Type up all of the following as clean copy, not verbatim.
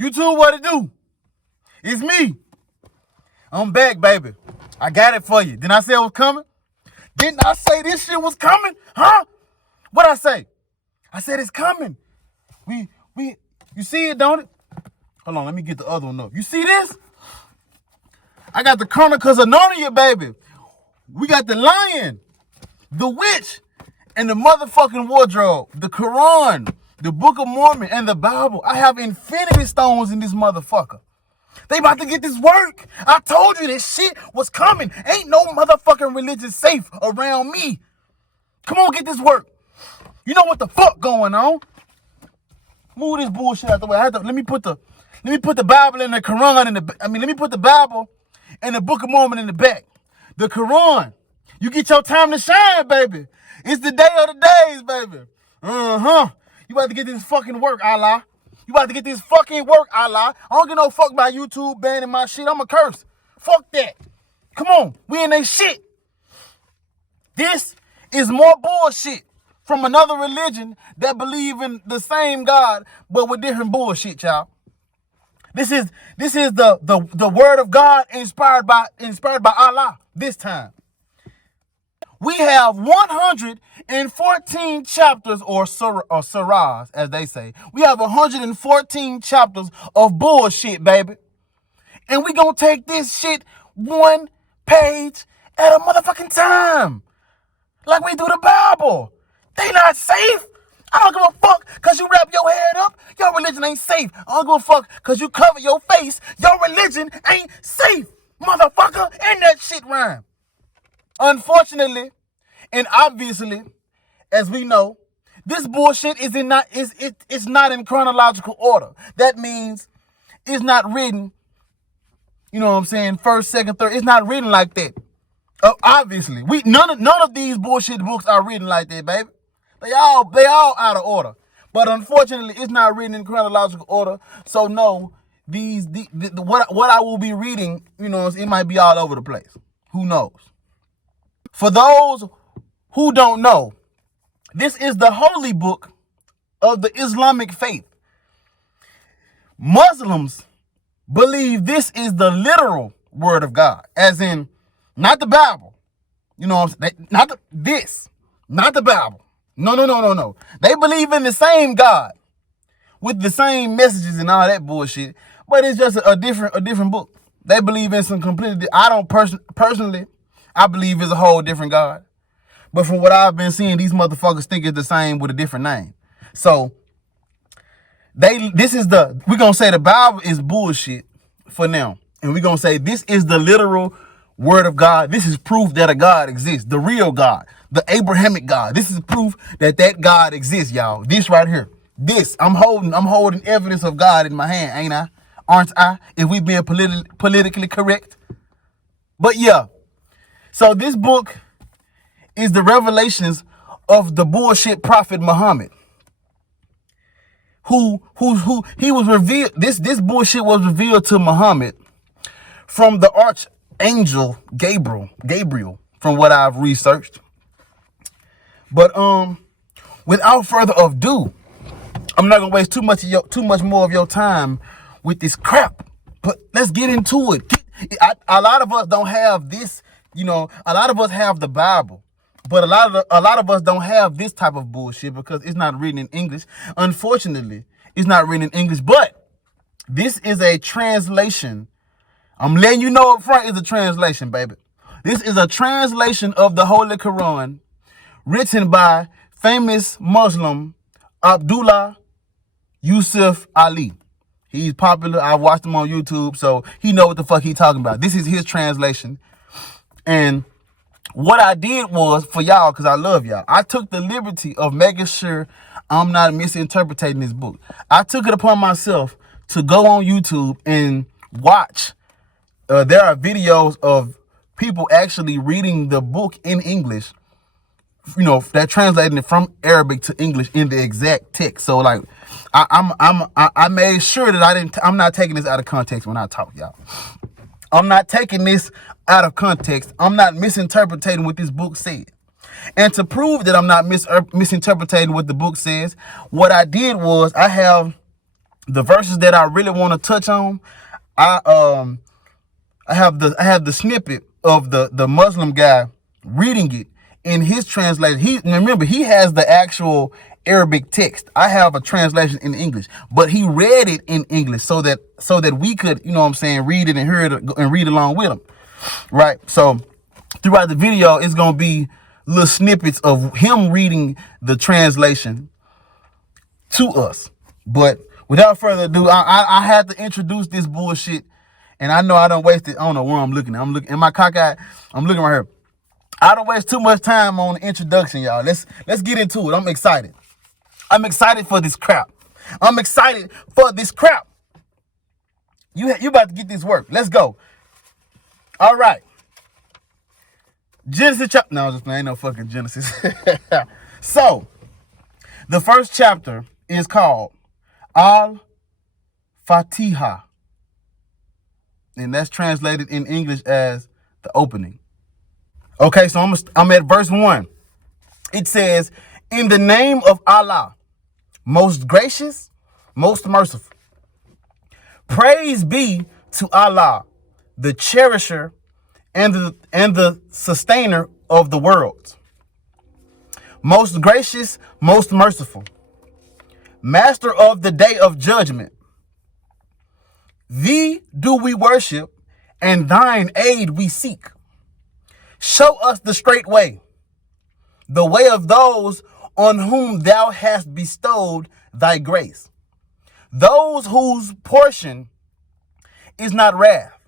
YouTube, what it do? It's me. I'm back, baby. I got it for you. Didn't I say it was coming? Didn't I say this shit was coming? Huh? What'd I say? I said it's coming. You see it, don't it? Hold on, let me get the other one up. You see this? I got the Chronicles of Narnia, baby. We got the Lion, the Witch, and the motherfucking wardrobe, the Quran, the Book of Mormon, and the Bible. I have infinity stones in this motherfucker. They about to get this work. I told you this shit was coming. Ain't no motherfucking religion safe around me. Come on, get this work. You know what the fuck going on? Move this bullshit out the way. Let me put the Bible and the Quran in the. Let me put the Bible and the Book of Mormon in the back. The Quran. You get your time to shine, baby. It's the day of the days, baby. You about to get this fucking work, Allah. You about to get this fucking work, Allah. I don't give no fuck about YouTube banning my shit. I'm a curse. Fuck that. Come on. We in they shit. This is more bullshit from another religion that believe in the same God, but with different bullshit, y'all. This is the word of God inspired by Allah this time. We have 114 chapters, or surahs, as they say. We have 114 chapters of bullshit, baby. And we gonna take this shit one page at a motherfucking time. Like we do the Bible. They not safe. I don't give a fuck because you wrap your head up. Your religion ain't safe. I don't give a fuck because you cover your face. Your religion ain't safe, motherfucker. And that shit rhyme. Unfortunately, and obviously, as we know, this bullshit is it's not in chronological order. That means it's not written, you know what I'm saying, first, second, third. It's not written like that. Obviously, none of these bullshit books are written like that, baby. They all out of order. But unfortunately, it's not written in chronological order. So no, what I will be reading, you know, it might be all over the place. Who knows? For those who don't know, this is the holy book of the Islamic faith. Muslims believe this is the literal word of God, as in not the Bible. You know what I'm saying? Not the Bible. No. They believe in the same God with the same messages and all that bullshit, but it's just a different book. They believe in some completely. I don't personally. I believe it's a whole different God. But from what I've been seeing, these motherfuckers think it's the same with a different name. So we're gonna say the Bible is bullshit for now. And we're gonna say this is the literal word of God. This is proof that a God exists, the real God, the Abrahamic God. This is proof that God exists, y'all. This right here. This, I'm holding evidence of God in my hand, ain't I? Aren't I? If we being politically correct. But yeah. So this book is the revelations of the bullshit prophet Muhammad, who he was revealed. This bullshit was revealed to Muhammad from the archangel Gabriel, from what I've researched. But without further ado, I'm not gonna waste too much more of your time with this crap. But let's get into it. A lot of us don't have this. You know, a lot of us have the Bible, but a lot of us don't have this type of bullshit because it's not written in English. Unfortunately, it's not written in English, but this is a translation. I'm letting you know up front, it's a translation, baby. This is a translation of the Holy Quran written by famous Muslim Abdullah Yusuf Ali. He's popular. I watched him on YouTube, so he know what the fuck he talking about. This is his translation. And what I did was, for y'all, because I love y'all, I took the liberty of making sure I'm not misinterpreting this book. I took it upon myself to go on YouTube and watch. There are videos of people actually reading the book in English that translating it from Arabic to English in the exact text. So like, I made sure that I'm not taking this out of context when I talk, y'all. I'm not taking this out of context. I'm not misinterpreting what this book said. And to prove that I'm not misinterpreting what the book says, what I did was I have the verses that I really want to touch on. I have the snippet of the Muslim guy reading it in his translation. Remember, he has the actual Arabic text. I have a translation in English, but he read it in English so that we could, read it and hear it and read along with him. Right? So throughout the video, it's gonna be little snippets of him reading the translation to us. But without further ado, I had to introduce this bullshit. And I know I don't waste it. I don't know where I'm looking at. I'm looking in my cockeyed. I'm looking right here. I don't waste too much time on the introduction, y'all. Let's get into it. I'm excited. I'm excited for this crap. I'm excited for this crap. You about to get this work. Let's go. All right. Genesis chapter. No, just ain't no fucking Genesis. So, the first chapter is called Al-Fatiha. And that's translated in English as the opening. Okay, so I'm at verse 1. It says, "In the name of Allah, most gracious, most merciful. Praise be to Allah, the cherisher and the sustainer of the world. Most gracious, most merciful. Master of the day of judgment. Thee do we worship, and thine aid we seek. Show us the straight way, the way of those on whom thou hast bestowed thy grace, those whose portion is not wrath,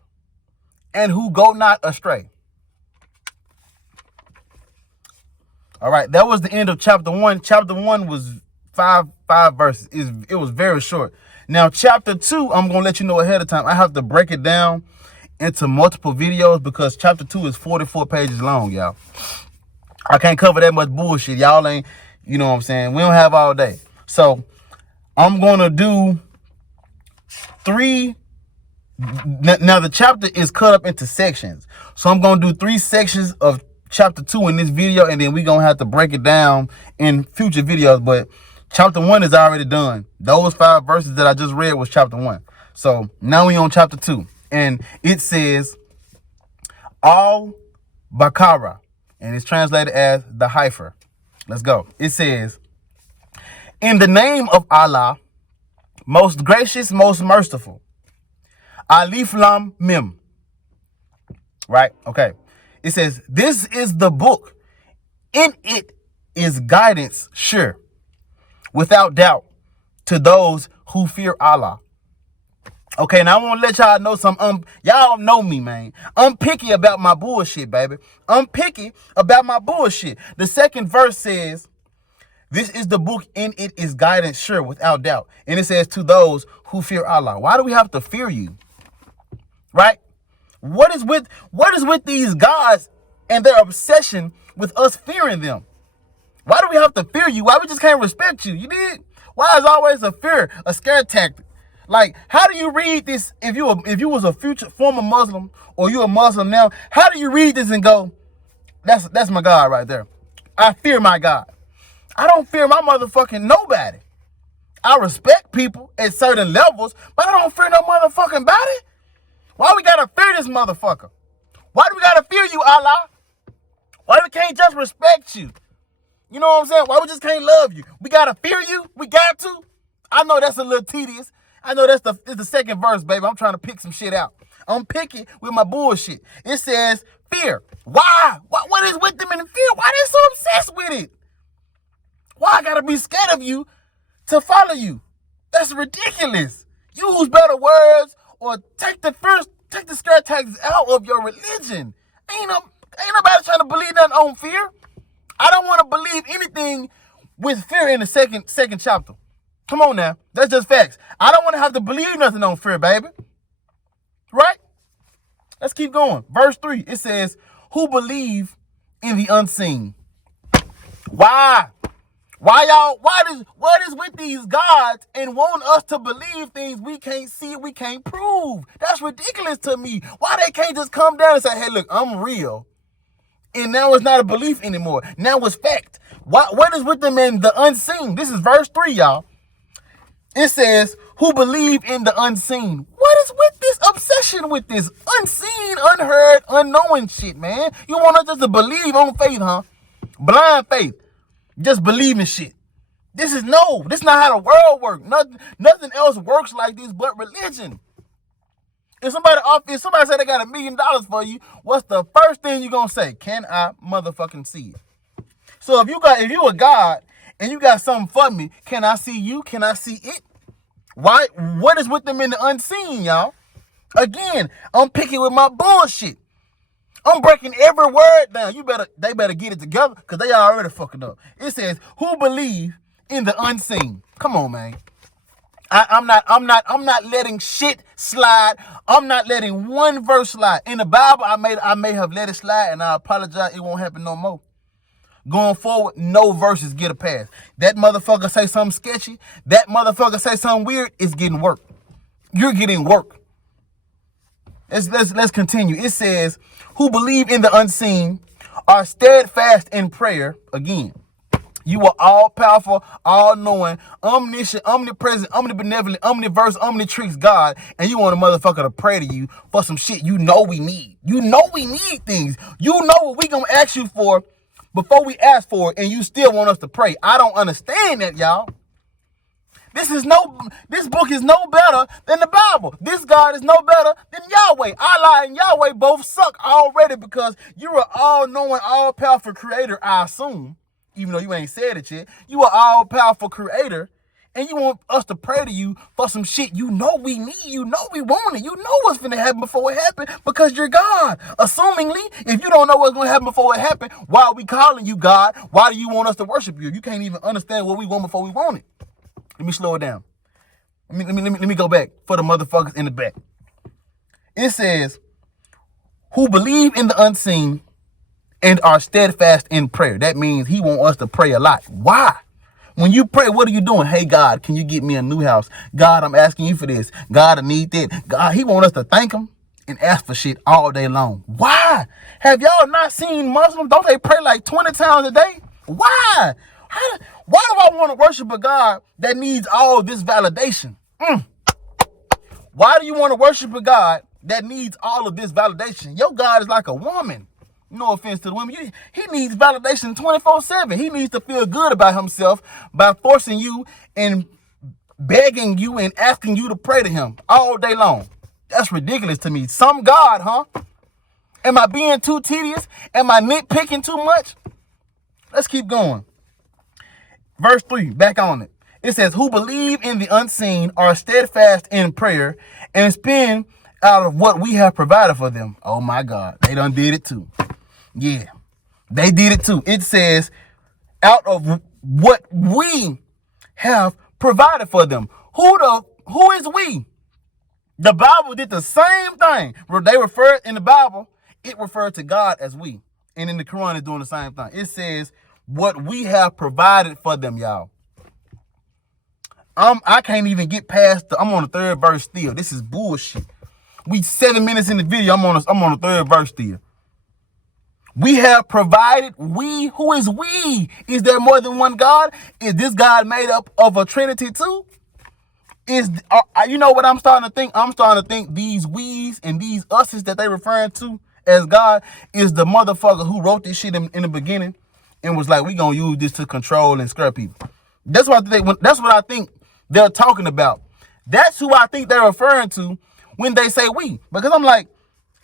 and who go not astray." All right, that was the end of chapter 1. Chapter 1 was five verses. It was very short. Now, chapter 2, I'm going to let you know ahead of time. I have to break it down into multiple videos because chapter 2 is 44 pages long, y'all. I can't cover that much bullshit. Y'all ain't, you know what I'm saying? We don't have all day. So, I'm going to do 3. Now, the chapter is cut up into sections. So, I'm going to do 3 sections of chapter 2 in this video, and then we're going to have to break it down in future videos. But chapter 1 is already done. Those 5 verses that I just read was chapter 1. So now we on chapter 2. And it says, Al-Baqarah. And it's translated as the Heifer. Let's go. It says, "In the name of Allah, most gracious, most merciful. Alif Lam Mim." Right? Okay. It says, "This is the book. In it is guidance sure, without doubt, to those who fear Allah." Okay, now I want to let y'all know something. Y'all know me, man. I'm picky about my bullshit, baby. I'm picky about my bullshit. The second verse says, "This is the book. In it is guidance sure, without doubt." And it says, "To those who fear Allah." Why do we have to fear you? Right? What is with these gods and their obsession with us fearing them? Why do we have to fear you? Why we just can't respect you? You did? Why is always a fear, a scare tactic? Like, how do you read this if you was a former Muslim or you a Muslim now? How do you read this and go, that's my God right there? I fear my God. I don't fear my motherfucking nobody. I respect people at certain levels, but I don't fear no motherfucking body. Why we gotta fear this motherfucker? Why do we gotta fear you, Allah? Why we can't just respect you? You know what I'm saying? Why we just can't love you? We gotta fear you? We got to? I know that's a little tedious. I know it's the second verse, baby. I'm trying to pick some shit out. I'm picky with my bullshit. It says fear. Why? What is with them in the fear? Why they so obsessed with it? Why I gotta be scared of you to follow you? That's ridiculous. Use better words or take the scare tactics out of your religion. Ain't nobody trying to believe nothing on fear. I don't want to believe anything with fear in the second chapter. Come on now. That's just facts. I don't want to have to believe nothing on fear, baby. Right? Let's keep going. Verse 3, it says, "Who believe in the unseen." Why? Why y'all, what is with these gods and want us to believe things we can't see, we can't prove? That's ridiculous to me. Why they can't just come down and say, hey, look, I'm real. And now it's not a belief anymore. Now it's fact. What is with them in the unseen? This is verse 3, y'all. It says, who believe in the unseen. What is with this obsession with this unseen, unheard, unknowing shit, man? You want us just to believe on faith, huh? Blind faith. Just believing shit. This is not how the world works. Nothing else works like this but religion. If somebody say they got $1 million for you, what's the first thing you gonna say? Can I motherfucking see it? So if you a God and you got something for me, can I see you? Can I see it? Why? What is with them in the unseen, y'all? Again, I'm picking with my bullshit. I'm breaking every word down. They better get it together because they already fucking up. It says, who believe in the unseen? Come on, man. I'm not letting shit slide. I'm not letting one verse slide. In the Bible, I may have let it slide, and I apologize. It won't happen no more. Going forward, no verses get a pass. That motherfucker say something sketchy. That motherfucker say something weird. It's getting work. You're getting work. Let's continue. It says, who believe in the unseen are steadfast in prayer. Again, you are all powerful, all knowing, omniscient, omnipresent, omnibenevolent, omniverse, omnitrix God, and you want a motherfucker to pray to you for some shit you know we need. You know we need things. You know what we gonna ask you for before we ask for it, and you still want us to pray. I don't understand that, y'all. This book is no better than the Bible. This God is no better than Yahweh. Allah and Yahweh both suck already because you're an all-knowing, all-powerful creator, I assume. Even though you ain't said it yet. You are all-powerful creator, and you want us to pray to you for some shit you know we need, you know we want it, you know what's going to happen before it happen because you're God. Assumingly, if you don't know what's going to happen before it happen, why are we calling you God? Why do you want us to worship you? You can't even understand what we want before we want it. Let me slow it down. Let me go back for the motherfuckers in the back. It says, who believe in the unseen and are steadfast in prayer. That means he wants us to pray a lot. Why? When you pray, what are you doing? Hey, God, can you get me a new house? God, I'm asking you for this. God, I need that. God, he wants us to thank him and ask for shit all day long. Why? Have y'all not seen Muslims? Don't they pray like 20 times a day? Why? Why do I want to worship a God that needs all this validation? Why do you want to worship a God that needs all of this validation? Your God is like a woman. No offense to the women. He needs validation 24/7. He needs to feel good about himself by forcing you and begging you and asking you to pray to him all day long. That's ridiculous to me. Some God, huh? Am I being too tedious? Am I nitpicking too much? Let's keep going. Verse 3, back on it. It says, who believe in the unseen are steadfast in prayer and spend out of what we have provided for them. Oh my God, they done did it too. Yeah, they did it too. It says, out of what we have provided for them. Who is we? The Bible did the same thing. They referred in the Bible, it referred to God as we. And in the Quran, it's doing the same thing. It says, what we have provided for them, y'all. I can't even get past I'm on the third verse still. This is bullshit. We 7 minutes in the video. I'm on the third verse still. We have provided. We, who is we? Is there more than one God? Is this God made up of a Trinity too? You know what I'm starting to think? I'm starting to think these we's and these us's that they referring to as God is the motherfucker who wrote this shit in the beginning and was like, we gonna use this to control and scare people. That's what I think they're talking about. That's who I think they're referring to when they say we. Because I'm like,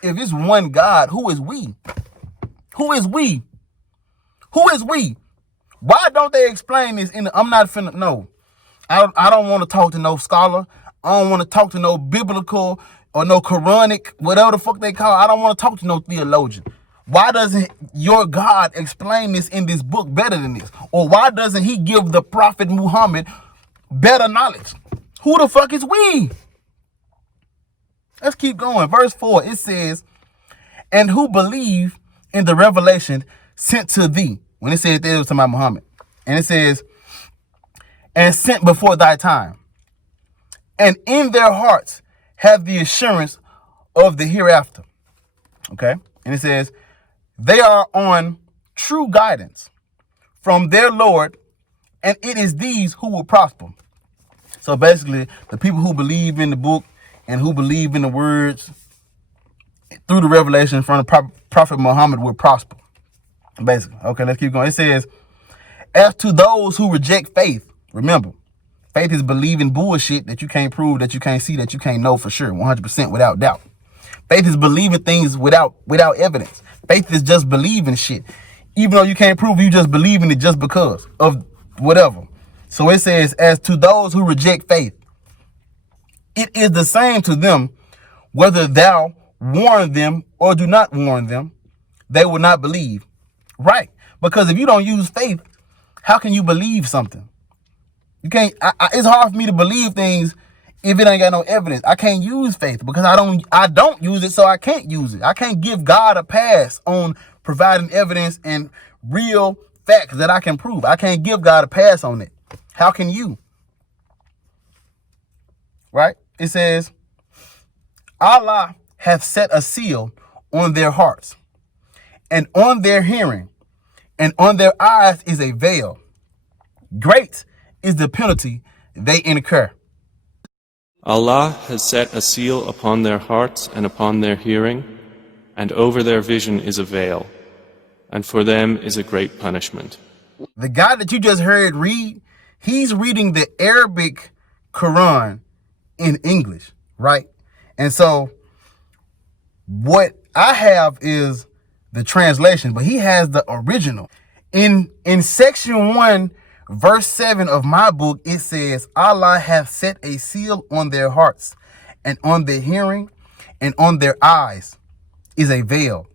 if it's one God, who is we? Who is we? Who is we? Why don't they explain this I'm not finna, no. I don't want to talk to no scholar. I don't want to talk to no biblical or no Quranic, whatever the fuck they call it. I don't want to talk to no theologian. Why doesn't your God explain this in this book better than this? Or why doesn't he give the Prophet Muhammad better knowledge? Who the fuck is we? Let's keep going. Verse 4, it says, and who believe in the revelation sent to thee. When it said that, it was talking about Muhammad. And it says, and sent before thy time, and in their hearts have the assurance of the hereafter. Okay? And it says, they are on true guidance from their Lord, and it is these who will prosper. So basically, the people who believe in the book and who believe in the words through the revelation from the Prophet Muhammad will prosper. Basically. Okay, let's keep going. It says, as to those who reject faith, remember, faith is believing bullshit that you can't prove, that you can't see, that you can't know for sure, 100% without doubt. Faith is believing things without evidence. Faith is just believing shit. Even though you can't prove, you just believing it just because of whatever. So it says, as to those who reject faith, it is the same to them whether thou warn them or do not warn them, they will not believe. Right. Because if you don't use faith, how can you believe something? You can't. It's hard for me to believe things if it ain't got no evidence. I can't use faith because I don't use it, so I can't use it. I can't give God a pass on providing evidence and real facts that I can prove. I can't give God a pass on it. How can you? Right? It says, Allah hath set a seal on their hearts, and on their hearing, and on their eyes is a veil. Great is the penalty they incur. Allah has set a seal upon their hearts and upon their hearing, and over their vision is a veil, and for them is a great punishment. The guy that you just heard read, he's reading the Arabic Quran in English, right? And so what I have is the translation, but he has the original. In section 1, verse 7 of my book, it says, Allah hath set a seal on their hearts, and on their hearing, and on their eyes is a veil.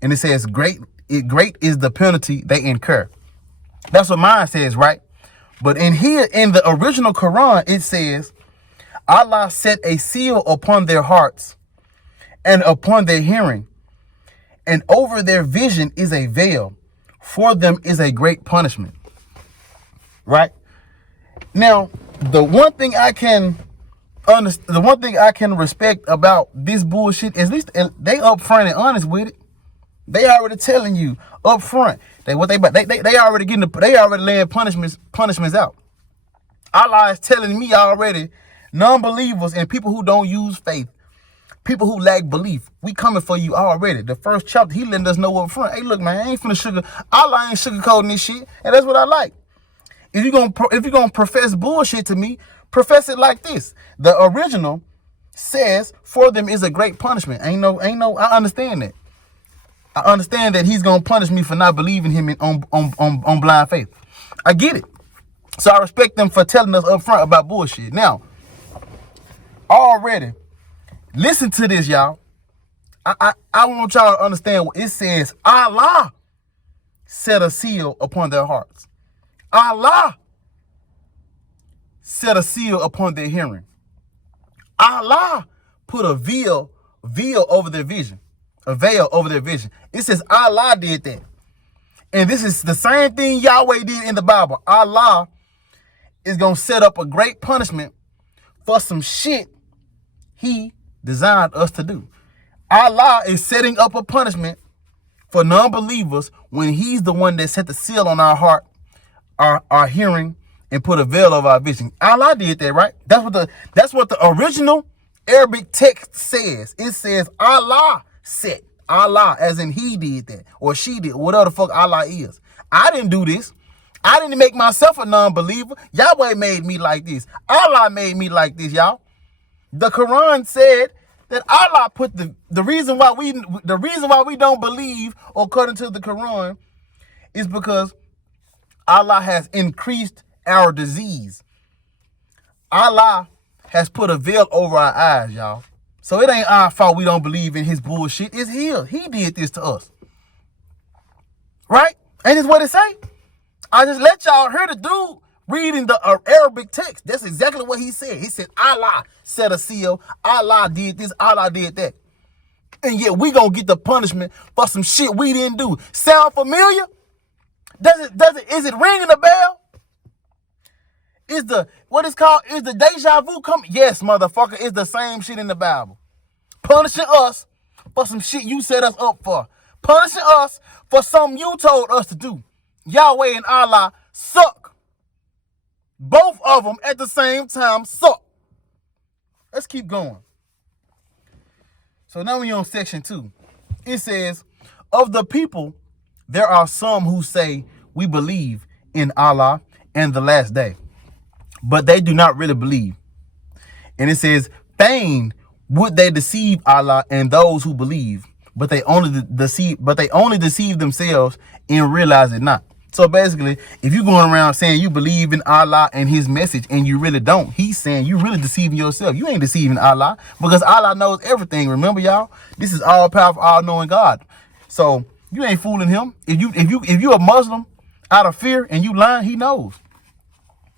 And it says, great is the penalty they incur. That's what mine says, right? But in here, in the original Quran, it says, Allah set a seal upon their hearts and upon their hearing, and over their vision is a veil. For them is a great punishment. Right? Now, the one thing I can respect about this bullshit is at least they upfront and honest with it. They already telling you up front they already laying punishments out. Allah is telling me already, non-believers and people who don't use faith, people who lack belief, we coming for you already. The first chapter, he letting us know up front. Hey, look, man, I ain't finna Allah ain't sugarcoating this shit, and that's what I like. If you're gonna profess bullshit to me, profess it like this. The original says, "For them is a great punishment." Ain't no. I understand that. I understand that he's gonna punish me for not believing him on blind faith. I get it. So I respect them for telling us up front about bullshit. Now, already, listen to this, y'all. I want y'all to understand what it says. Allah set a seal upon their hearts. Allah set a seal upon their hearing. Allah put a veil over their vision. A veil over their vision. It says Allah did that. And this is the same thing Yahweh did in the Bible. Allah is going to set up a great punishment for some shit he designed us to do. Allah is setting up a punishment for non-believers when he's the one that set the seal on our heart, our hearing, and put a veil over our vision. Allah did that, right? That's what the original Arabic text says. It says Allah set. Allah, as in he did that, or she did, whatever the fuck Allah is. I didn't do this. I didn't make myself a non-believer. Yahweh made me like this. Allah made me like this, y'all. The Quran said that Allah put the reason why we don't believe according to the Quran is because Allah has increased our disease. Allah has put a veil over our eyes, y'all. So it ain't our fault we don't believe in his bullshit. It's his. He did this to us. Right? Ain't this what it say? I just let y'all hear the dude reading the Arabic text. That's exactly what he said. He said, Allah set a seal. Allah did this. Allah did that. And yet we gonna get the punishment for some shit we didn't do. Sound familiar? Is it ringing a bell? Is the deja vu coming? Yes, motherfucker, it's the same shit in the Bible. Punishing us for some shit you set us up for. Punishing us for something you told us to do. Yahweh and Allah suck. Both of them at the same time suck. Let's keep going. So now we're on section 2. It says, of the people, there are some who say we believe in Allah and the last day, but they do not really believe. And it says, fain would they deceive Allah and those who believe, but they only deceive themselves and realize it not. So basically, if you're going around saying you believe in Allah and his message and you really don't, he's saying you really deceiving yourself. You ain't deceiving Allah, because Allah knows everything. Remember, y'all, this is all powerful, all knowing God. So you ain't fooling him. If you a Muslim out of fear and you lying, he knows.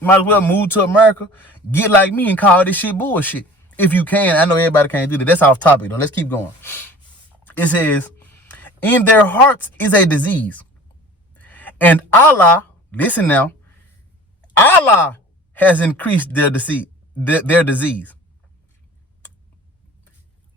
You might as well move to America, get like me and call this shit bullshit. If you can. I know everybody can't do that. That's off topic though. Let's keep going. It says, in their hearts is a disease. And Allah, listen now, Allah has increased their disease.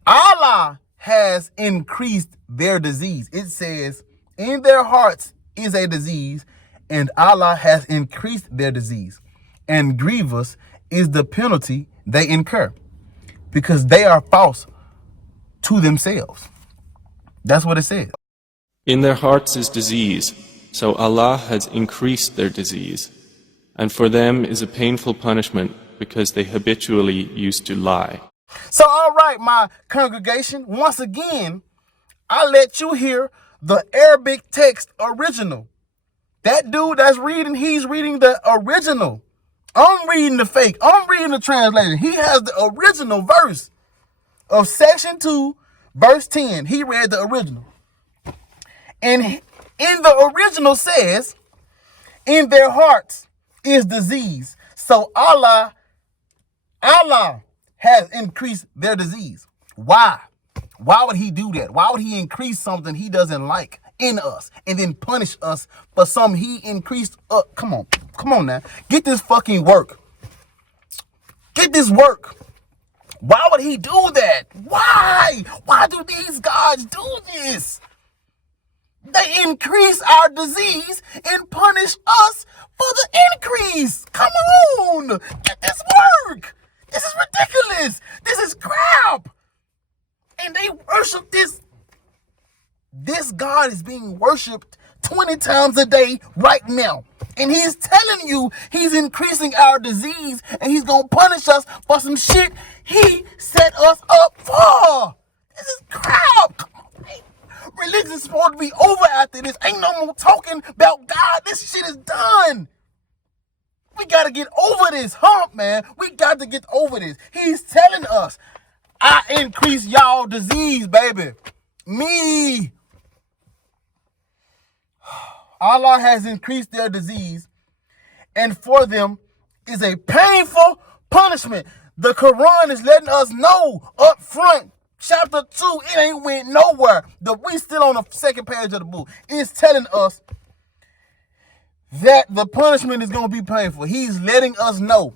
Allah has increased their disease. It says, in their hearts is a disease, and Allah has increased their disease. And grievous is the penalty they incur, because they are false to themselves. That's what it says. In their hearts is disease, so Allah has increased their disease. And for them is a painful punishment, because they habitually used to lie. So, all right, my congregation, once again, I let you hear the Arabic text original. That dude that's reading, he's reading the original. I'm reading the fake. I'm reading the translation. He has the original verse of section 2, verse 10. He read the original. And in the original says, in their hearts is disease. So Allah has increased their disease. Why? Why would he do that? Why would he increase something he doesn't like in us and then punish us for something he increased up? Come on now. Get this fucking work. Get this work. Why would he do that? Why? Why do these gods do this? They increase our disease and punish us for the increase. Come on. Get this work. This is ridiculous. This is crap. And they worship this. This God is being worshipped 20 times a day right now. And he's telling you he's increasing our disease and he's going to punish us for some shit he set us up for. This is crap. Come on, man. Religion's supposed to be over after this. Ain't no more talking about God. This shit is done. We got to get over this hump, man. We got to get over this. He's telling us, I increase y'all disease, baby. Me. Allah has increased their disease, and for them is a painful punishment. The Quran is letting us know up front. Chapter 2, it ain't went nowhere. We still on the second page of the book. It's telling us that the punishment is going to be painful. He's letting us know.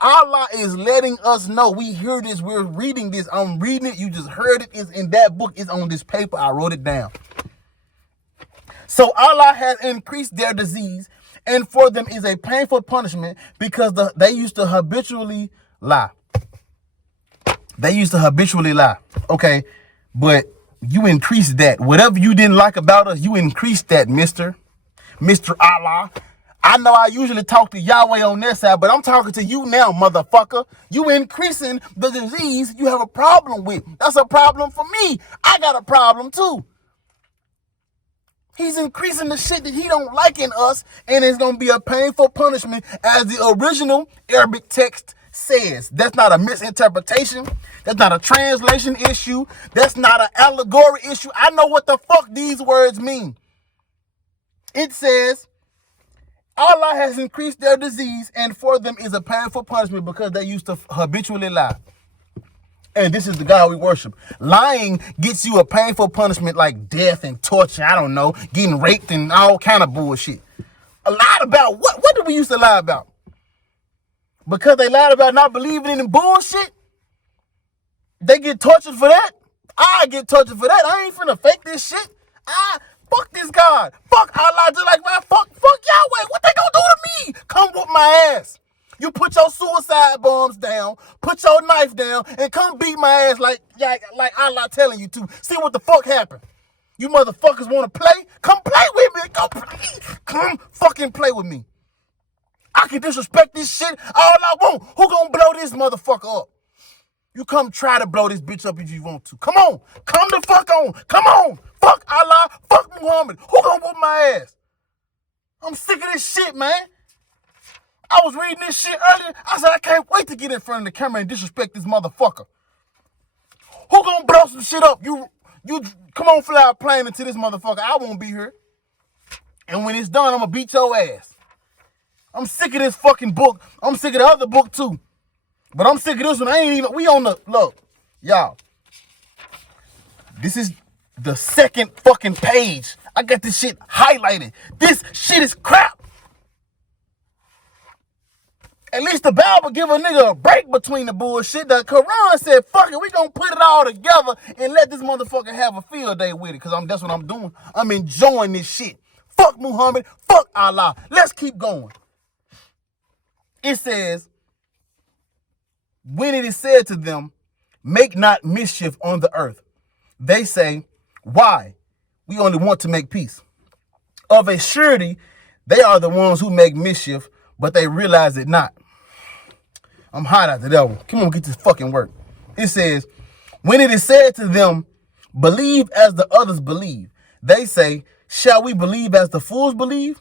Allah is letting us know. We hear this. We're reading this. I'm reading it. You just heard it. It's in that book. It's on this paper. I wrote it down. So Allah has increased their disease, and for them is a painful punishment, because they used to habitually lie. They used to habitually lie. Okay, but you increased that. Whatever you didn't like about us, you increased that, Mr. Allah. I know I usually talk to Yahweh on their side, but I'm talking to you now, motherfucker. You increasing the disease you have a problem with. That's a problem for me. I got a problem too. He's increasing the shit that he don't like in us, and it's going to be a painful punishment, as the original Arabic text says. That's not a misinterpretation. That's not a translation issue. That's not an allegory issue. I know what the fuck these words mean. It says, Allah has increased their disease, and for them is a painful punishment, because they used to habitually lie. And this is the God we worship. Lying gets you a painful punishment like death and torture. I don't know, getting raped and all kind of bullshit. Lied about what? What did we used to lie about? Because they lied about not believing in bullshit? They get tortured for that? I get tortured for that. I ain't finna fake this shit. Fuck this God. Fuck Allah just like man. Fuck Yahweh. What they gonna do to me? Come whoop my ass. You put your suicide bombs down, put your knife down, and come beat my ass like Allah telling you to. See what the fuck happened. You motherfuckers wanna play? Come play with me. Come fucking play with me. I can disrespect this shit all I want. Who gonna blow this motherfucker up? You come try to blow this bitch up if you want to. Come on. Come the fuck on. Come on. Fuck Allah. Fuck Muhammad. Who gonna whoop my ass? I'm sick of this shit, man. I was reading this shit earlier. I said, I can't wait to get in front of the camera and disrespect this motherfucker. Who gonna blow some shit up? You come on, fly a plane into this motherfucker. I won't be here. And when it's done, I'm gonna beat your ass. I'm sick of this fucking book. I'm sick of the other book too. But I'm sick of this one. We on the, look, y'all. This is the second fucking page. I got this shit highlighted. This shit is crap. At least the Bible give a nigga a break between the bullshit. The Quran said, fuck it, we gonna put it all together and let this motherfucker have a field day with it. Cause that's what I'm doing. I'm enjoying this shit. Fuck Muhammad, fuck Allah. Let's keep going. It says, when it is said to them, make not mischief on the earth, they say, why? We only want to make peace. Of a surety, they are the ones who make mischief, but they realize it not. I'm hot out the devil. Come on, get this fucking work. It says, when it is said to them, believe as the others believe, they say, shall we believe as the fools believe?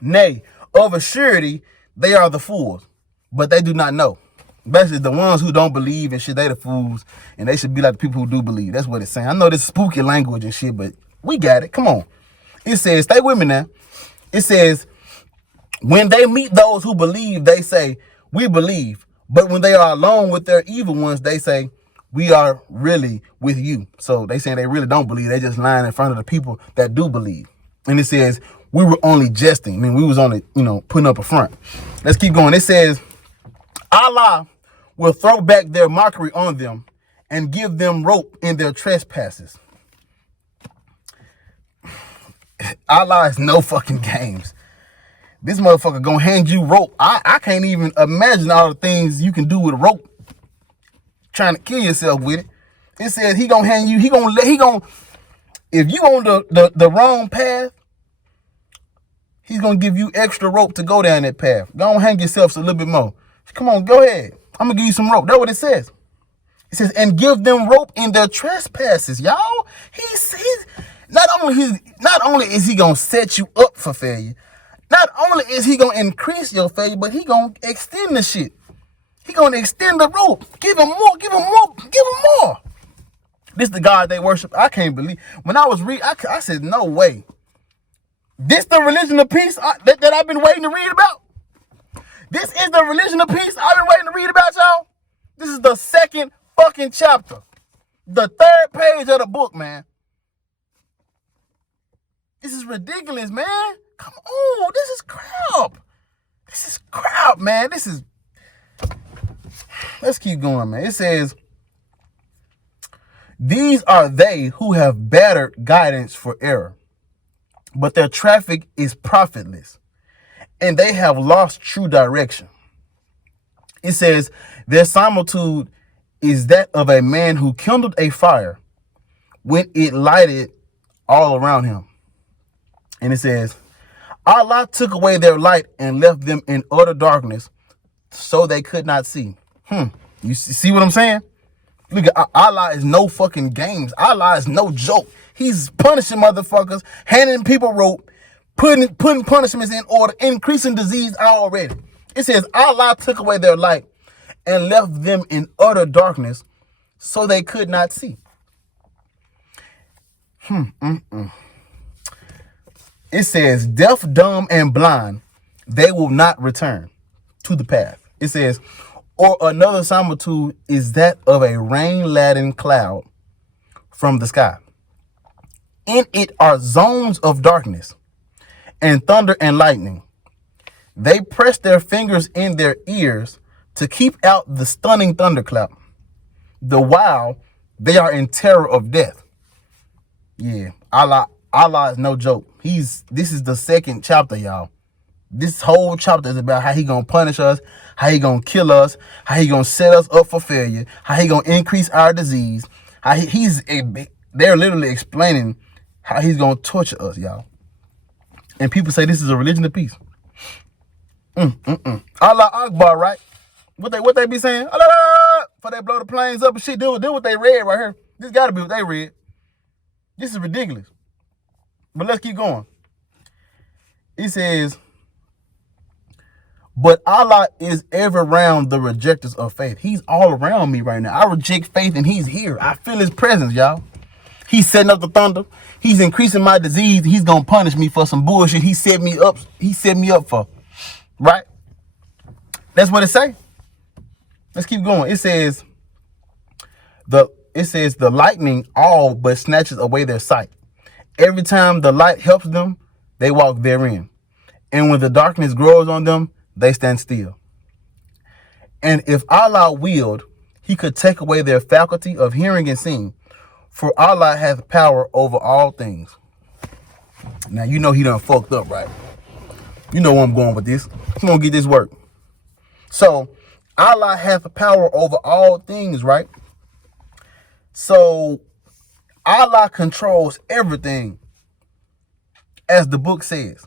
Nay, of a surety, they are the fools, but they do not know. Basically, the ones who don't believe and shit, they the fools, and they should be like the people who do believe. That's what it's saying. I know this spooky language and shit, but we got it. Come on. It says, stay with me now. It says, when they meet those who believe, they say, we believe. But when they are alone with their evil ones, they say, we are really with you. So they saying they really don't believe. They just lying in front of the people that do believe. And it says, we were only jesting. I mean, we was only, putting up a front. Let's keep going. It says, Allah will throw back their mockery on them and give them rope in their trespasses. Allah is no fucking games. This motherfucker gonna hand you rope. I can't even imagine all the things you can do with a rope. Trying to kill yourself with it. It says he gonna hand you, if you on the wrong path, he's gonna give you extra rope to go down that path. Go on, hang yourself a little bit more. Come on, go ahead. I'm gonna give you some rope. That's what it says. It says, and give them rope in their trespasses, y'all. He's not only is he gonna set you up for failure, not only is he gonna increase your failure, but he gonna extend the shit. He gonna extend the rope. Give him more, give him more, give him more. This the God they worship. I can't believe. When I was reading, I said, no way. This the religion of peace that I've been waiting to read about? This is the religion of peace I've been waiting to read about, y'all? This is the second fucking chapter. The third page of the book, man. This is ridiculous, man. Come on, this is crap. This is crap, man. Let's keep going, man. It says, these are they who have battered guidance for error, but their traffic is profitless, and they have lost true direction. It says, their similitude is that of a man who kindled a fire when it lighted all around him. And it says, Allah took away their light and left them in utter darkness so they could not see. You see what I'm saying? Look, Allah is no fucking games. Allah is no joke. He's punishing motherfuckers, handing people rope, putting punishments in order, increasing disease already. It says Allah took away their light and left them in utter darkness so they could not see. It says, deaf, dumb, and blind, they will not return to the path. It says, or another similitude is that of a rain-laden cloud from the sky. In it are zones of darkness, and thunder and lightning. They press their fingers in their ears to keep out the stunning thunderclap. The while they are in terror of death. Yeah, Allah is no joke. This is the second chapter, y'all. This whole chapter is about how he gonna punish us, how he gonna kill us, how he gonna set us up for failure, how he gonna increase our disease, how they're literally explaining how he's gonna torture us, y'all. And people say this is a religion of peace. Allah Akbar, right? What they be saying? Allah, for they blow the planes up and shit. Do what they read right here. This gotta be what they read. This is ridiculous. But let's keep going. He says, but Allah is ever around the rejectors of faith. He's all around me right now. I reject faith and he's here. I feel his presence, y'all. He's setting up the thunder. He's increasing my disease. He's gonna punish me for some bullshit he set me up for. Right? That's what it say. Let's keep going. It says the lightning all but snatches away their sight. Every time the light helps them, they walk therein. And when the darkness grows on them, they stand still. And if Allah willed, he could take away their faculty of hearing and seeing. For Allah hath power over all things. Now, you know he done fucked up, right? You know where I'm going with this. Come on, get this work. So, Allah hath power over all things, right? So, Allah controls everything, as the book says.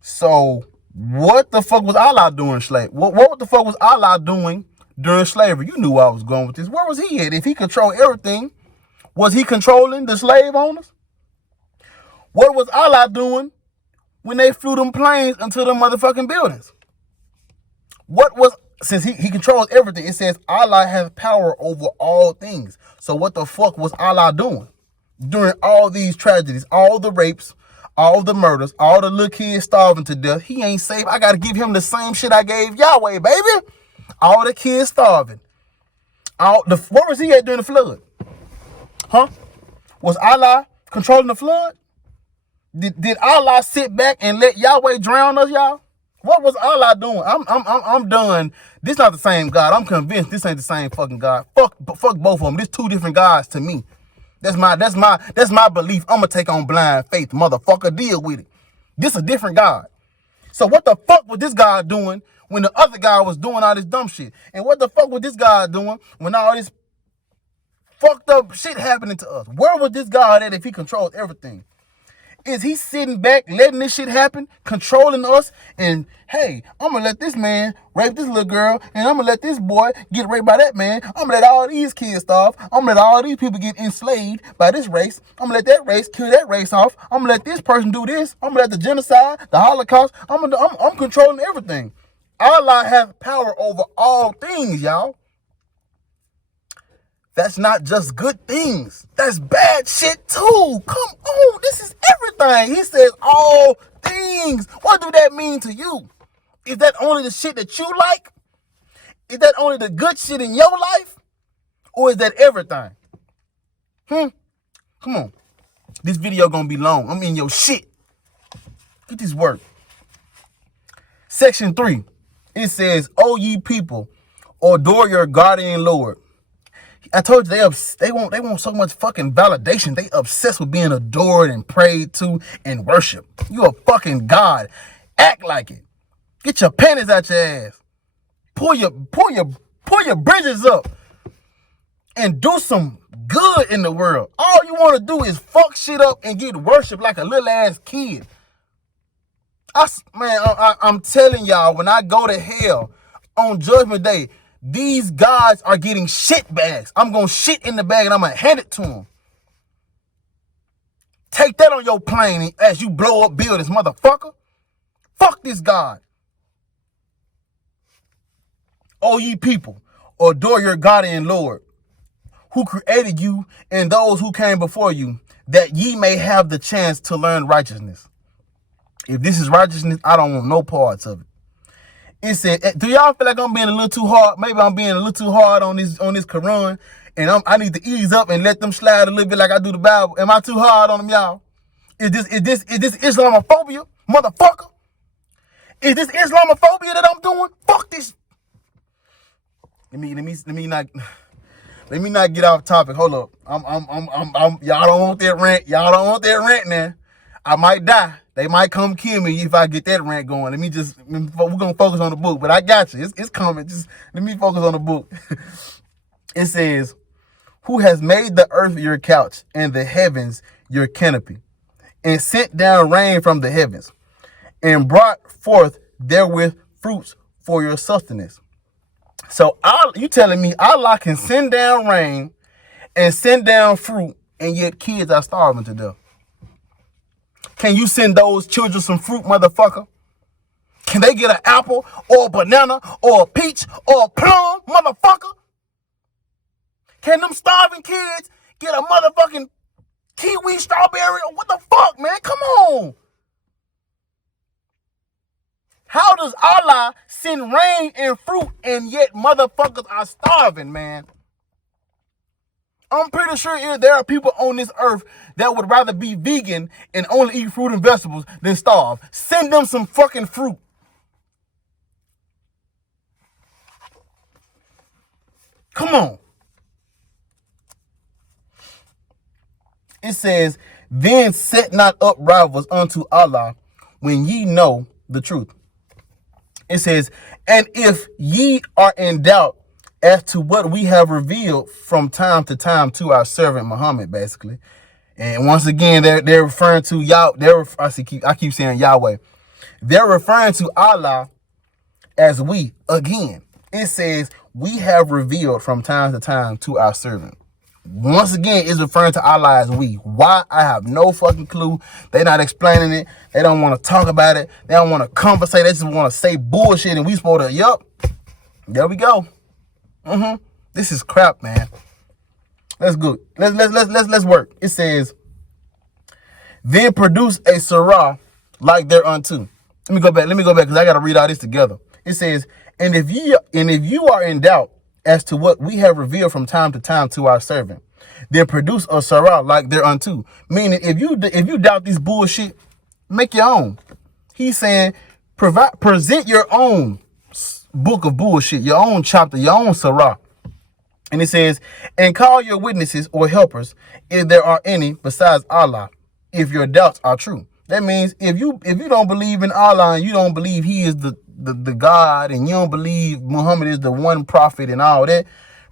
So, what the fuck was Allah doing What the fuck was Allah doing during slavery? You knew where I was going with this. Where was he at? If he controlled everything, was he controlling the slave owners? What was Allah doing when they flew them planes into the motherfucking buildings? Since he controls everything, it says Allah has power over all things. So what the fuck was Allah doing during all these tragedies, all the rapes, all the murders, all the little kids starving to death? He ain't safe. I got to give him the same shit I gave Yahweh, baby. All the kids starving. What was he at during the flood? Huh? Was Allah controlling the flood? Did Allah sit back and let Yahweh drown us, y'all? What was Allah doing? I'm done. This not the same God. I'm convinced this ain't the same fucking God. Fuck both of them. This two different gods to me. That's my belief. I'm gonna take on blind faith, motherfucker. Deal with it. This a different God. So what the fuck was this God doing when the other guy was doing all this dumb shit? And what the fuck was this God doing when all this fucked up shit happening to us? Where was this God at if he controls everything? Is he sitting back, letting this shit happen, controlling us? And hey, I'm gonna let this man rape this little girl, and I'm gonna let this boy get raped by that man. I'm gonna let all these kids starve. I'm gonna let all these people get enslaved by this race. I'm gonna let that race kill that race off. I'm gonna let this person do this. I'm gonna let the genocide, the Holocaust. I'm controlling everything. Allah has power over all things, y'all. That's not just good things. That's bad shit too. Come on, this is everything. He says all things. What do that mean to you? Is that only the shit that you like? Is that only the good shit in your life? Or is that everything? Come on. This video gonna be long. I'm in your shit. Get this work. Section 3. It says, O ye people, adore your guardian Lord. I told you they want so much fucking validation. They obsessed with being adored and prayed to and worshiped. You a fucking God. Act like it. Get your panties out your ass. Pull your bridges up and do some good in the world. All you want to do is fuck shit up and get worshiped like a little ass kid. I'm telling y'all, when I go to hell on Judgment Day, these gods are getting shit bags. I'm going to shit in the bag and I'm going to hand it to them. Take that on your plane as you blow up buildings, motherfucker. Fuck this God. O ye people, adore your God and Lord, who created you and those who came before you, that ye may have the chance to learn righteousness. If this is righteousness, I don't want no parts of it. It said, do y'all feel like I'm being a little too hard? Maybe I'm being a little too hard on this Quran, and I need to ease up and let them slide a little bit like I do the Bible. Am I too hard on them, y'all? Is this Islamophobia, motherfucker? Is this Islamophobia that I'm doing? Fuck this. Let me not get off topic. Hold up. Y'all don't want that rant. Y'all don't want that rant now. I might die. They might come kill me if I get that rant going. We're gonna focus on the book, but I got you. It's coming. Just let me focus on the book. It says, who has made the earth your couch and the heavens your canopy, and sent down rain from the heavens, and brought forth therewith fruits for your sustenance. So you telling me Allah can send down rain and send down fruit, and yet kids are starving to death? Can you send those children some fruit, motherfucker? Can they get an apple or a banana or a peach or a plum, motherfucker? Can them starving kids get a motherfucking kiwi, strawberry, or what the fuck, man? Come on. How does Allah send rain and fruit and yet motherfuckers are starving, man? I'm pretty sure there are people on this earth that would rather be vegan and only eat fruit and vegetables than starve. Send them some fucking fruit. Come on. It says, then set not up rivals unto Allah when ye know the truth. It says, and if ye are in doubt as to what we have revealed from time to time to our servant Muhammad, basically. And once again, they're referring to Yahweh. I keep saying Yahweh. They're referring to Allah as we. Again, it says, we have revealed from time to time to our servant. Once again, it's referring to Allah as we. Why? I have no fucking clue. They're not explaining it. They don't want to talk about it. They don't want to conversate. They just want to say bullshit, and we supposed to, yup. There we go. This is crap, man. Let's go. Let's work. It says, then produce a Sūrah like thereunto. Let me go back because I gotta read all this together. It says, and if you are in doubt as to what we have revealed from time to time to our servant, then produce a Sūrah like thereunto. Meaning, if you doubt this bullshit, make your own. He's saying, present your own book of bullshit, your own chapter, your own Sūrah. And it says, and call your witnesses or helpers, if there are any besides Allah, if your doubts are true. That means if you don't believe in Allah and you don't believe he is the God, and you don't believe Muhammad is the one prophet and all that,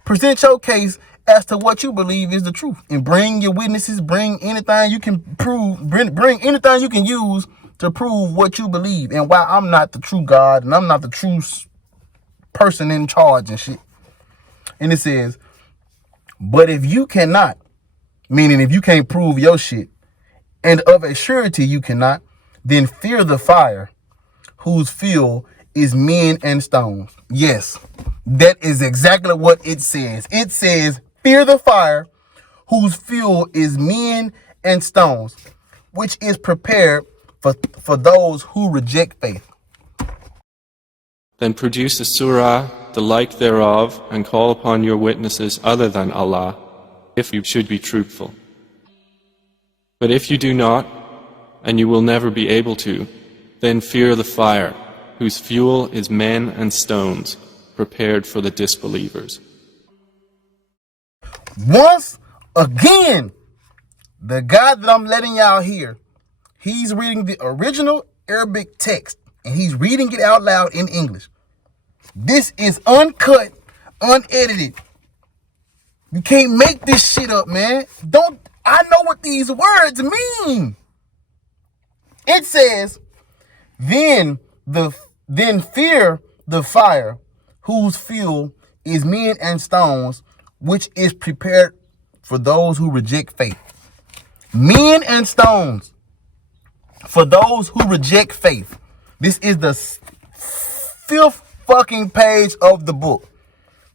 present your case as to what you believe is the truth, and bring your witnesses, bring anything you can prove, bring anything you can use to prove what you believe and why I'm not the true God and I'm not the true person in charge and shit. And it says, but if you cannot, meaning if you can't prove your shit, and of a surety you cannot, then fear the fire whose fuel is men and stones. Yes, that is exactly what it says. It says, fear the fire whose fuel is men and stones, which is prepared for those who reject faith. Then produce a Sūrah, the like thereof, and call upon your witnesses other than Allah, if you should be truthful. But if you do not, and you will never be able to, then fear the fire, whose fuel is men and stones, prepared for the disbelievers. Once again, the guy that I'm letting y'all hear, he's reading the original Arabic text, and he's reading it out loud in English. This is uncut, unedited. You can't make this shit up, man. I know what these words mean. It says, then fear the fire, whose fuel is men and stones, which is prepared for those who reject faith. Men and stones for those who reject faith. This is the fifth fucking page of the book.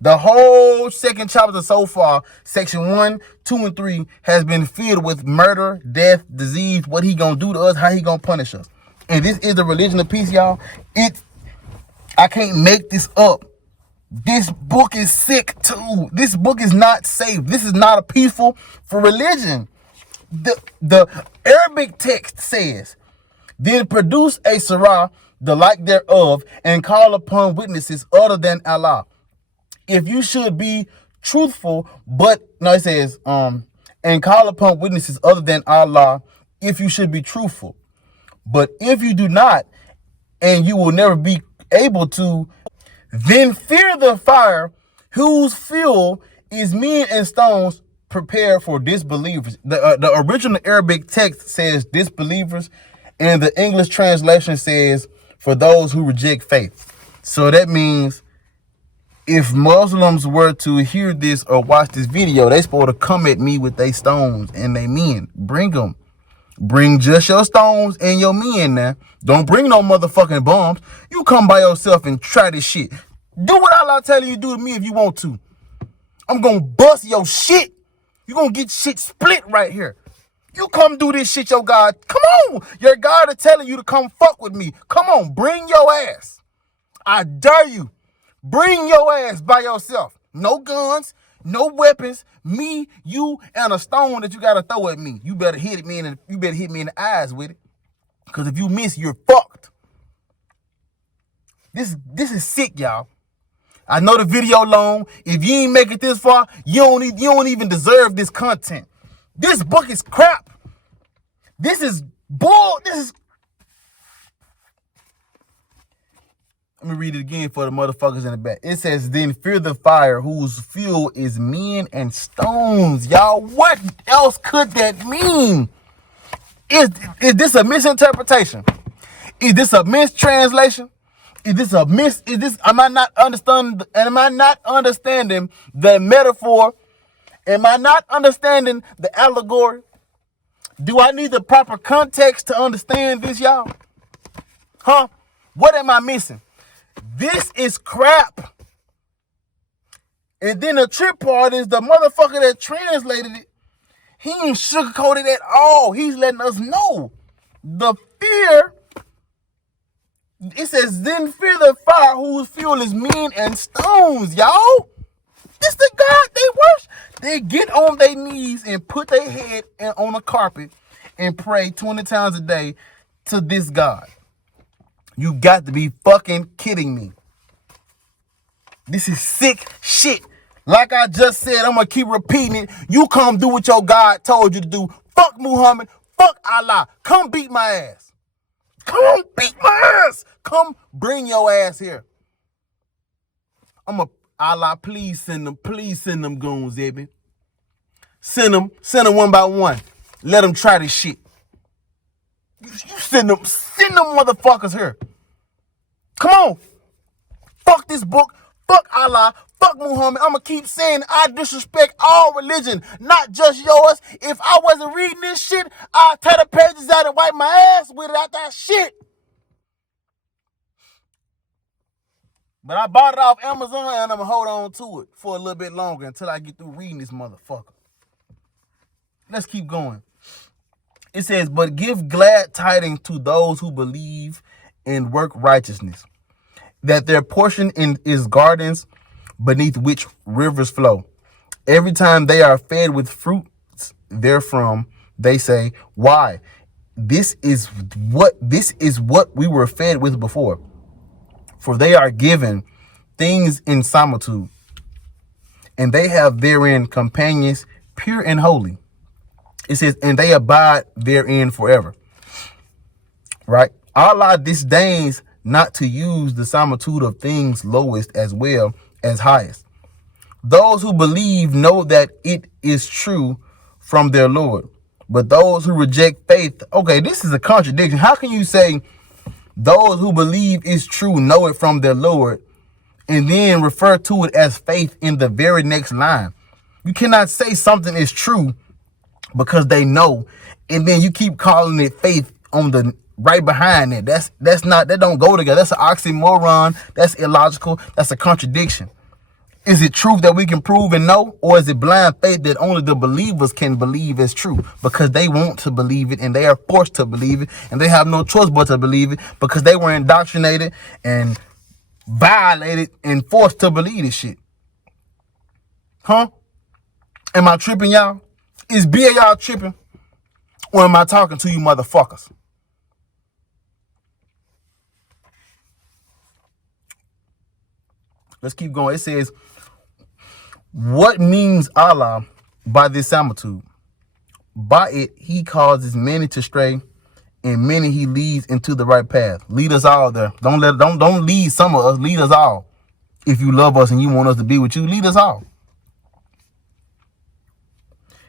The whole second chapter so far, section 1, 2, and 3, has been filled with murder, death, disease, what he gonna do to us, how he gonna punish us. And this is the religion of peace, y'all. I can't make this up. This book is sick too. This book is not safe. This is not a peaceful for religion. The Arabic text says, then produce a Sūrah, the like thereof, and call upon witnesses other than Allah. If you should be truthful, but no, it says, and call upon witnesses other than Allah, if you should be truthful. But if you do not, and you will never be able to, then fear the fire whose fuel is men and stones prepared for disbelievers. The original Arabic text says disbelievers, and the English translation says for those who reject faith. So that means if Muslims were to hear this or watch this video, they supposed to come at me with their stones and they men. Bring them. Bring just your stones and your men now. Don't bring no motherfucking bombs. You come by yourself and try this shit. Do what Allah telling you to do to me if you want to. I'm gonna bust your shit. You gonna get shit split right here. You come do this shit, your God. Come on. Your God is telling you to come fuck with me. Come on, bring your ass. I dare you. Bring your ass by yourself. No guns, no weapons. Me, you, and a stone that you gotta throw at me. You better hit me in the eyes with it. Cause if you miss, you're fucked. This is sick, y'all. I know the video long. If you ain't make it this far, you don't even deserve this content. This book is crap. This is bull. Let me read it again for the motherfuckers in the back. It says, then fear the fire whose fuel is men and stones. Y'all, what else could that mean? Is this a misinterpretation? Is this a mistranslation? Am I not understanding the metaphor? Am I not understanding the allegory? Do I need the proper context to understand this, y'all? Huh? What am I missing? This is crap. And then the trip part is the motherfucker that translated it, he ain't sugarcoated at all. He's letting us know. The fear, it says, then fear the fire whose fuel is men and stones, y'all. This the God they worship. They get on their knees and put their head on a carpet and pray 20 times a day to this God. You got to be fucking kidding me. This is sick shit. Like I just said, I'm going to keep repeating it. You come do what your God told you to do. Fuck Muhammad. Fuck Allah. Come beat my ass. Come beat my ass. Come bring your ass here. Allah, please send them. Please send them goons, Ebby. Send them one by one. Let them try this shit. You send them motherfuckers here. Come on. Fuck this book. Fuck Allah. Fuck Muhammad. I'm going to keep saying I disrespect all religion, not just yours. If I wasn't reading this shit, I'd tear the pages out and wipe my ass with it out that shit. But I bought it off Amazon and I'm going to hold on to it for a little bit longer until I get through reading this motherfucker. Let's keep going. It says, but give glad tidings to those who believe and work righteousness, that their portion is gardens beneath which rivers flow. Every time they are fed with fruits therefrom, they say, why? This is what we were fed with before. For they are given things in similitude, and they have therein companions pure and holy. It says, and they abide therein forever. Right? Allah disdains not to use the similitude of things lowest as well as highest. Those who believe know that it is true from their Lord. But those who reject faith, okay, this is a contradiction. How can you say those who believe is true know it from their Lord and then refer to it as faith in the very next line? You cannot say something is true because they know, and then you keep calling it faith on the right behind it. That don't go together. That's an oxymoron. That's illogical. That's a contradiction. Is it truth that we can prove and know, or is it blind faith that only the believers can believe is true because they want to believe it and they are forced to believe it and they have no choice but to believe it because they were indoctrinated and violated and forced to believe this shit? Huh? Am I tripping, y'all? Is BAR tripping? Or am I talking to you motherfuckers? Let's keep going. It says, what means Allah by this similitude? By it, he causes many to stray, and many he leads into the right path. Lead us all there. Don't lead some of us. Lead us all. If you love us and you want us to be with you, lead us all.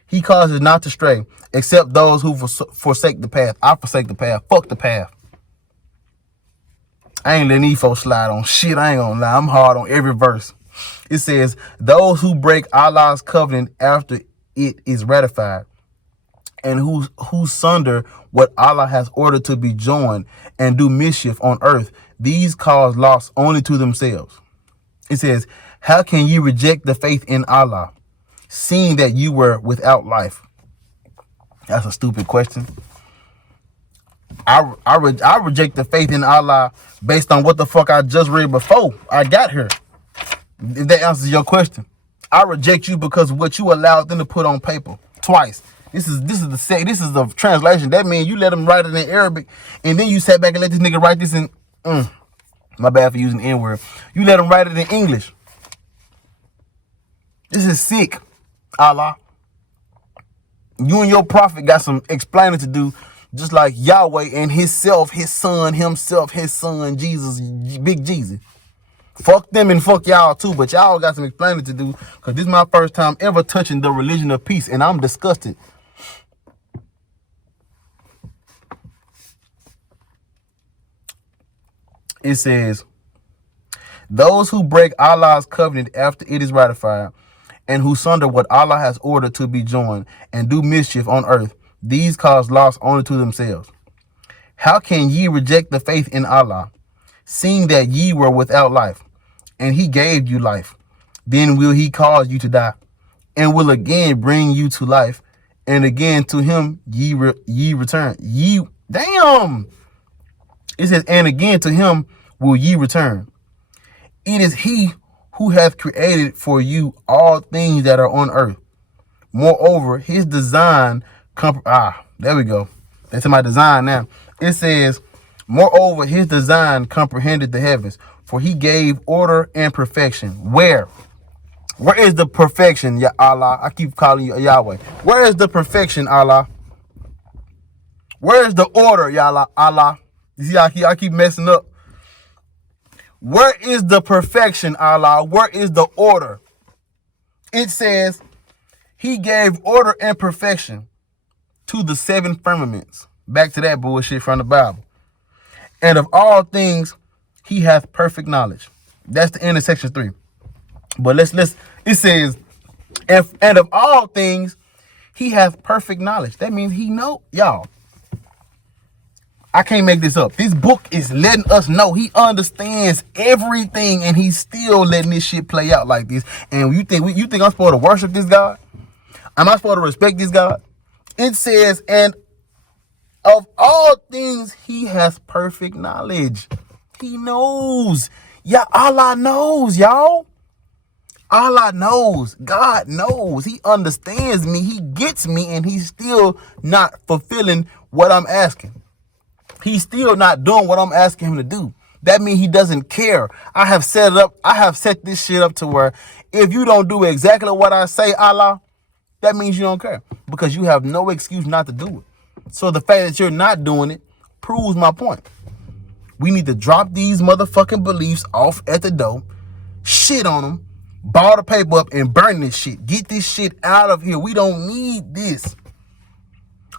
He causes not to stray, except those who forsake the path. I forsake the path. Fuck the path. I ain't letting these folks slide on shit. I ain't gonna lie. I'm hard on every verse. It says, those who break Allah's covenant after it is ratified, and who sunder what Allah has ordered to be joined, and do mischief on earth, these cause loss only to themselves. It says, how can you reject the faith in Allah, seeing that you were without life? That's a stupid question. I reject the faith in Allah based on what the fuck I just read before I got here. If that answers your question, I reject you because of what you allowed them to put on paper twice. This is the translation. That means you let them write it in Arabic, and then you sat back and let this nigga write this in. My bad for using the N-word. You let them write it in English. This is sick, Allah. You and your prophet got some explaining to do, just like Yahweh and himself, his son, Jesus, Big Jesus. Fuck them and fuck y'all too, but y'all got some explaining to do, because this is my first time ever touching the religion of peace, and I'm disgusted. It says, those who break Allah's covenant after it is ratified, and who sunder what Allah has ordered to be joined, and do mischief on earth, these cause loss only to themselves. How can ye reject the faith in Allah, seeing that ye were without life, and he gave you life? Then will he cause you to die, and will again bring you to life, and again to him ye return. Damn! It says, and again to him will ye return. It is he who hath created for you all things that are on earth. Moreover, his design there we go. That's in my design now. It says, moreover, his design comprehended the heavens, for he gave order and perfection. Where is the perfection, Ya Allah? I keep calling you Yahweh. Where is the perfection, Allah? Where is the order, Ya Allah? You see, I keep messing up. Where is the perfection, Allah? Where is the order? It says, he gave order and perfection to the seven firmaments. Back to that bullshit from the Bible. And of all things, he hath perfect knowledge. That's the end of section 3. But it says, and of all things, he hath perfect knowledge. That means he know, y'all. I can't make this up. This book is letting us know he understands everything, and he's still letting this shit play out like this. And you think I'm supposed to worship this God? Am I supposed to respect this God? It says, and of all things, he has perfect knowledge. He knows. Yeah, Allah knows, y'all. Allah knows. God knows. He understands me. He gets me, and he's still not fulfilling what I'm asking. He's still not doing what I'm asking him to do. That means he doesn't care. I have set this shit up to where if you don't do exactly what I say, Allah, that means you don't care, because you have no excuse not to do it. So the fact that you're not doing it proves my point. We need to drop these motherfucking beliefs off at the door, shit on them, ball the paper up, and burn this shit. Get this shit out of here. We don't need this.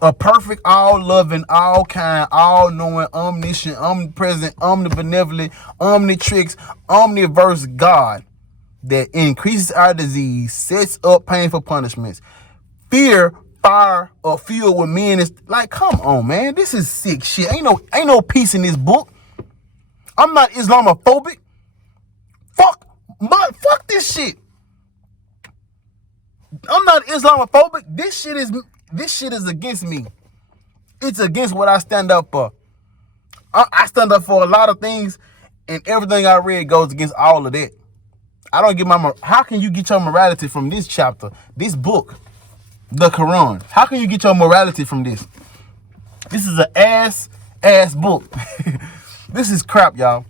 A perfect, all-loving, all-kind, all-knowing, omniscient, omnipresent, omnibenevolent, omnitrix, omniverse God that increases our disease, sets up painful punishments, fear, fire, or filled with men. Is like, come on, man. This is sick shit. Ain't no peace in this book. I'm not Islamophobic. Fuck this shit. I'm not Islamophobic. This shit is against me. It's against what I stand up for. I stand up for a lot of things, and everything I read goes against all of that. I don't get how can you get your morality from this chapter, this book, the Quran? How can you get your morality from this? This is an ass book. This is crap, y'all.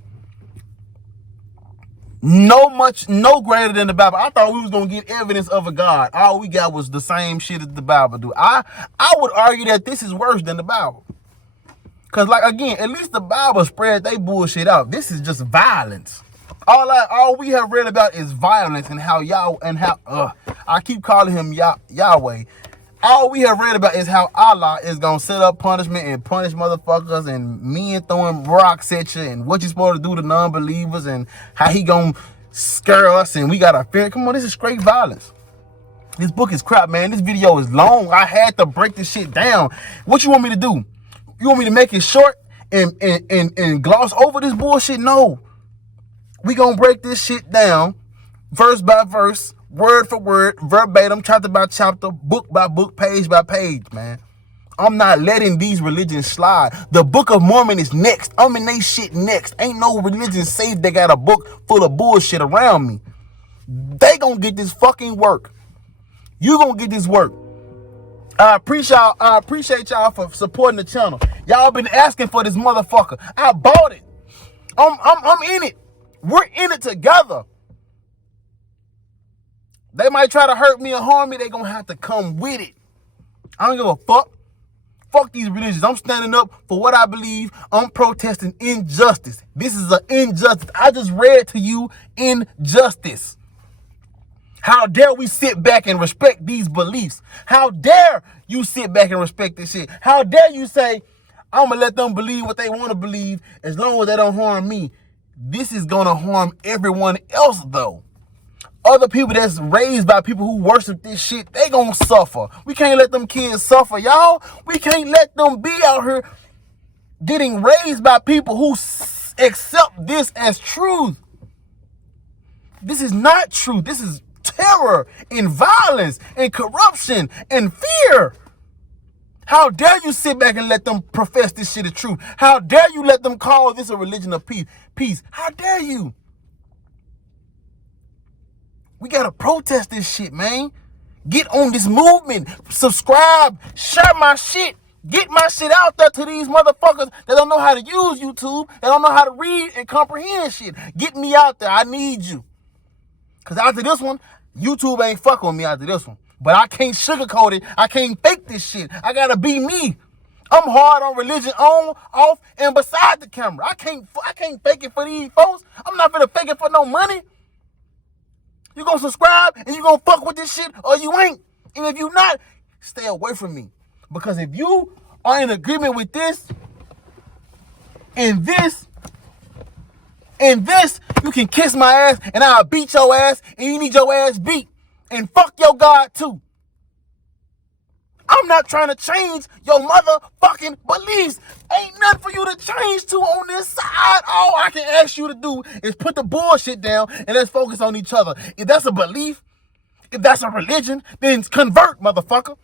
No greater than the Bible. I thought we was gonna get evidence of a God. All we got was the same shit as the Bible do. I would argue that this is worse than the Bible. Cause like again, at least the Bible spread they bullshit out. This is just violence. All we have read about is violence and how I keep calling him Yahweh. All we have read about is how Allah is gonna set up punishment and punish motherfuckers and men throwing rocks at you and what you supposed to do to non-believers and how he gonna scare us and we gotta fear. Come on, this is straight violence. This book is crap, man. This video is long. I had to break this shit down. What you want me to do? You want me to make it short and gloss over this bullshit? No. We gonna break this shit down verse by verse, word for word, verbatim, chapter by chapter, book by book, page by page, man. I'm not letting these religions slide. The Book of Mormon is next. I'm in they shit next. Ain't no religion safe that got a book full of bullshit around me. They gonna get this fucking work. You gonna get this work. I appreciate y'all for supporting the channel. Y'all been asking for this motherfucker. I bought it. I'm in it. We're in it together. They might try to hurt me or harm me. They gonna have to come with it. I don't give a fuck. Fuck these religions. I'm standing up for what I believe. I'm protesting injustice. This is an injustice. I just read to you injustice. How dare we sit back and respect these beliefs? How dare you sit back and respect this shit? How dare you say, I'm going to let them believe what they want to believe as long as they don't harm me? This is going to harm everyone else, though. Other people that's raised by people who worship this shit, they going to suffer. We can't let them kids suffer, y'all. We can't let them be out here getting raised by people who accept this as truth. This is not truth. This is terror and violence and corruption and fear. How dare you sit back and let them profess this shit as truth? How dare you let them call this a religion of peace? How dare you? We gotta protest this shit, man. Get on this movement. Subscribe. Share my shit. Get my shit out there to these motherfuckers that don't know how to use YouTube. That don't know how to read and comprehend shit. Get me out there. I need you. Because after this one, YouTube ain't fucking with me after this one. But I can't sugarcoat it. I can't fake this shit. I gotta be me. I'm hard on religion, on, off, and beside the camera. I can't fake it for these folks. I'm not gonna fake it for no money. You gonna subscribe and you gonna fuck with this shit or you ain't. And if you not, stay away from me. Because if you are in agreement with this and this, you can kiss my ass and I'll beat your ass and you need your ass beat. And fuck your God too. I'm not trying to change your motherfucking beliefs. Ain't nothing for you to change to on this side. All I can ask you to do is put the bullshit down and let's focus on each other. If that's a belief, if that's a religion, then convert, motherfucker.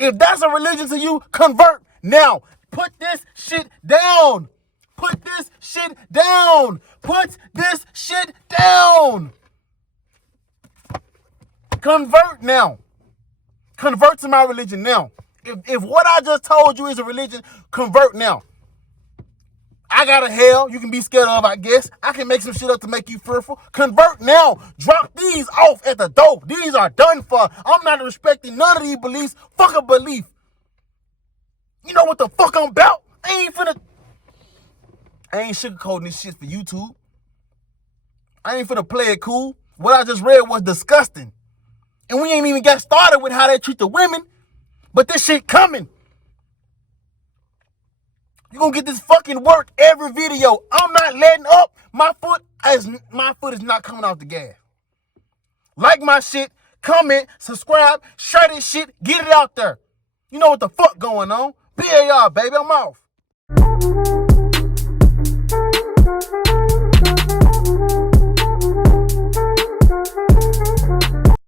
If that's a religion to you, convert. Now, put this shit down. Put this shit down. Put this shit down. Convert now. Convert to my religion now. If what I just told you is a religion, convert now. I got a hell you can be scared of, I guess. I can make some shit up to make you fearful. Convert now. Drop these off at the door. These are done for. I'm not respecting none of these beliefs. Fuck a belief. You know what the fuck I'm about? I ain't sugarcoating this shit for YouTube. I ain't finna play it cool. What I just read was disgusting. And we ain't even got started with how they treat the women. But this shit coming. You gonna get this fucking work every video. I'm not letting up. My foot is not coming off the gas. Like my shit, comment, subscribe, share this shit, get it out there. You know what the fuck going on. BAR, baby, I'm off.